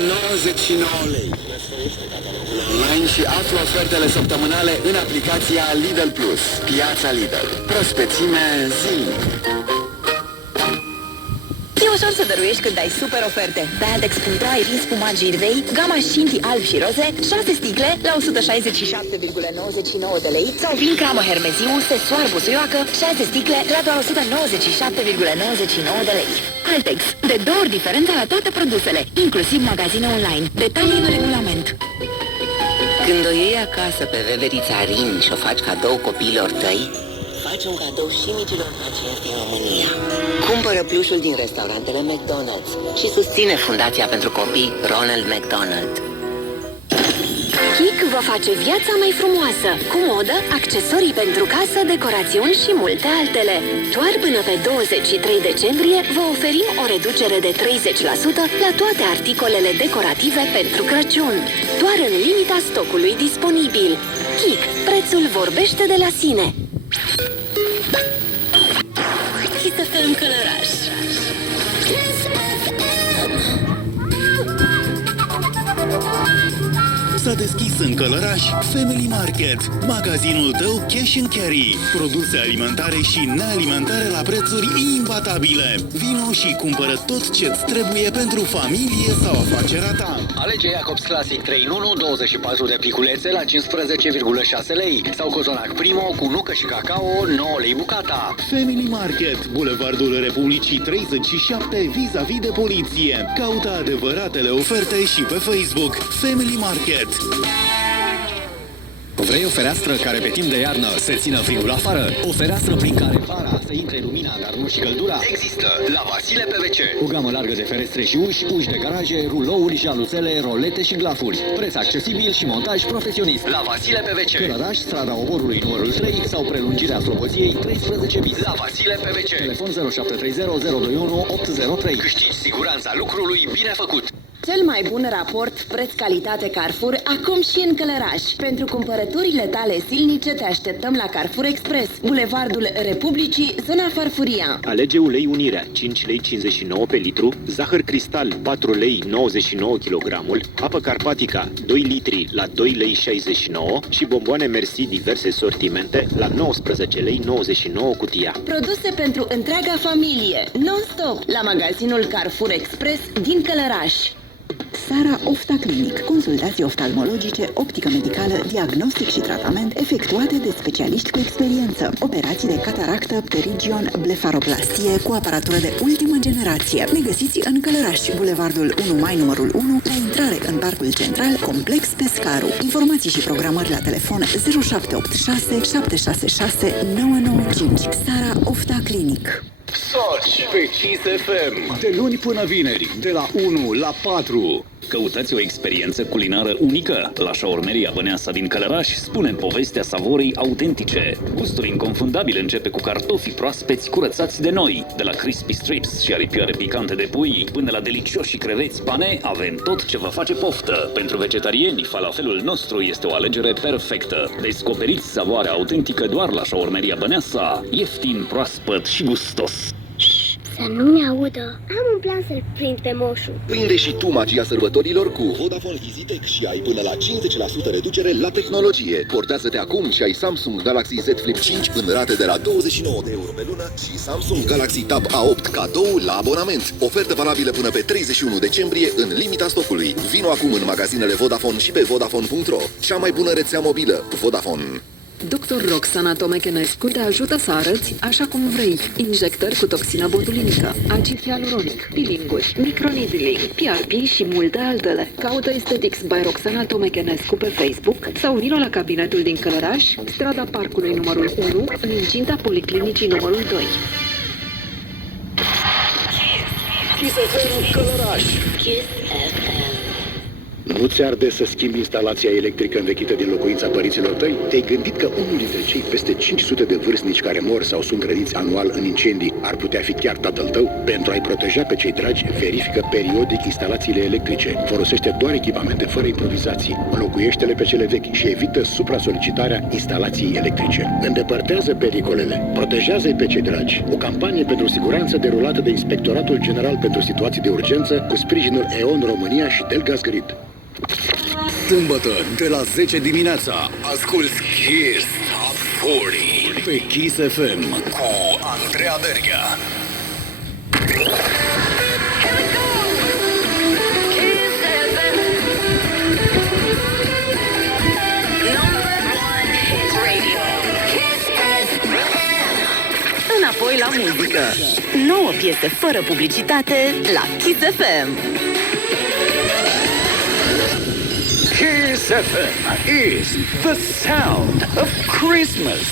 99 lei. Online și află ofertele săptămânale în aplicația Lidl Plus. Piața Lidl. Prospețime zilnic. E ușor să dăruiești când ai super oferte. Pe Altex.ro ai vin spumat Girvei, gama Shinty alb și roze, 6 sticle la 167,99 de lei sau vin cramă Hermeziu, sesoar busuioacă, 6 sticle la doar 197,99 de lei. Altex. De 2 ori diferența la toate produsele, inclusiv magazine online. Detalii în regulament. Când o iei acasă pe veverița Rin și o faci cadou copiilor tăi, faci un cadou și micilor pacienți din România. Cumpără plușul din restaurantele McDonald's și susține Fundația pentru Copii Ronald McDonald. Kik vă face viața mai frumoasă, cu modă, accesorii pentru casă, decorațiuni și multe altele. Doar până pe 23 decembrie vă oferim o reducere de 30% la toate articolele decorative pentru Crăciun. Doar în limita stocului disponibil. Kik, prețul vorbește de la sine. Kiss FM Călăraș. S-a deschis în Călăraș Family Market, magazinul tău cash and carry. Produse alimentare și nealimentare la prețuri imbatabile. Vino și cumpără tot ce-ți trebuie pentru familie sau afacerea ta. Alege Jacobs Classic 3 în 1, 24 de pliculețe la 15,6 lei. Sau Cozonac Primo cu nucă și cacao, 9 lei bucata. Family Market, Bulevardul Republicii 37, vis-a-vis de poliție. Caută adevăratele oferte și pe Facebook. Family Market. Vrei o fereastră care pe timp de iarnă se țină frigul afară? O fereastră prin care vara să intre lumina, dar nu și căldura? Există la Vasile PVC. O gamă largă de ferestre și uși de garaje, rulouri, jaluțele, rolete și glafuri. Preț accesibil și montaj profesionist. La Vasile PVC. Călăraș, strada Oborului numărul 3 sau prelungirea Sloboziei 13 bis. La Vasile PVC. Telefon 0730 021 803. Câștigi siguranța lucrului bine făcut. Cel mai bun raport preț-calitate Carrefour acum și în Călăraș. Pentru cumpărăturile tale zilnice te așteptăm la Carrefour Express, Bulevardul Republicii, zona Farfuria. Alege ulei Unirea 5 lei 59 pe litru, zahăr cristal 4 lei 99 kg, apă Carpatica 2 litri la 2 lei 69 și bomboane Merci diverse sortimente la 19 lei 99 cutia. Produse pentru întreaga familie, non-stop, la magazinul Carrefour Express din Călăraș. Sara Ofta Clinic. Consultații oftalmologice, optică medicală, diagnostic și tratament efectuate de specialiști cu experiență. Operații de cataractă, pterigion, blefaroplastie cu aparatură de ultimă generație. Ne găsiți în Călăraș, Bulevardul 1 Mai numărul 1, la intrare în Parcul Central, Complex Pescaru. Informații și programări la telefon 0786 766 995. Sara Ofta Clinic. Soci pe Kiss FM. De luni până vineri, de la 1 la 4. Căutați o experiență culinară unică? La Șaurmeria Băneasa din Călăraș spunem povestea savorii autentice. Gustul inconfundabil începe cu cartofi proaspeți curățați de noi. De la crispy strips și aripioare picante de pui până la delicioși creveți pane, avem tot ce vă face poftă. Pentru vegetarieni, falafelul nostru este o alegere perfectă. Descoperiți savoarea autentică doar la Șaurmeria Băneasa. Ieftin, proaspăt și gustos. Să nu ne audă. Am un plan să-l prind pe moșu. Prinde și tu magia sărbătorilor cu Vodafone EasyTech și ai până la 50% reducere la tehnologie. Portează-te acum și ai Samsung Galaxy Z Flip 5 în rate de la 29 de euro pe lună și Samsung Galaxy Tab A8 cadou la abonament. Ofertă valabilă până pe 31 decembrie în limita stocului. Vino acum în magazinele Vodafone și pe Vodafone.ro. Cea mai bună rețea mobilă. Vodafone. Dr. Roxana Tomechenescu te ajută să arăți așa cum vrei. Injectări cu toxină botulinică, acid hialuronic, peelinguri, microneedling, PRP și multe altele. Caută Aesthetics by Roxana Tomechenescu pe Facebook sau vino la cabinetul din Călăraș, strada Parcului numărul 1, în incinta Policlinicii numărul 2. Kiss FM Călăraș. Kiss FM. Nu ți arde să schimbi instalația electrică învechită din locuința părinților tăi? Te-ai gândit că unul dintre cei peste 500 de vârstnici care mor sau sunt răniți anual în incendii ar putea fi chiar tatăl tău? Pentru a-i proteja pe cei dragi, verifică periodic instalațiile electrice. Folosește doar echipamente fără improvizații. Înlocuiește-le pe cele vechi și evită supra-solicitarea instalației electrice. Îndepărtează pericolele. Protejează-i pe cei dragi. O campanie pentru siguranță derulată de Inspectoratul General pentru Situații de Urgență cu sprijinul E.ON România și Delgaz Grid. Sâmbătă, de la 10 dimineața, asculți Kiss Top 40 pe Kiss FM cu Andreea Berghia. Înapoi la muzică. 9 piese fără publicitate la Kiss FM. Kiss FM is the sound of Christmas.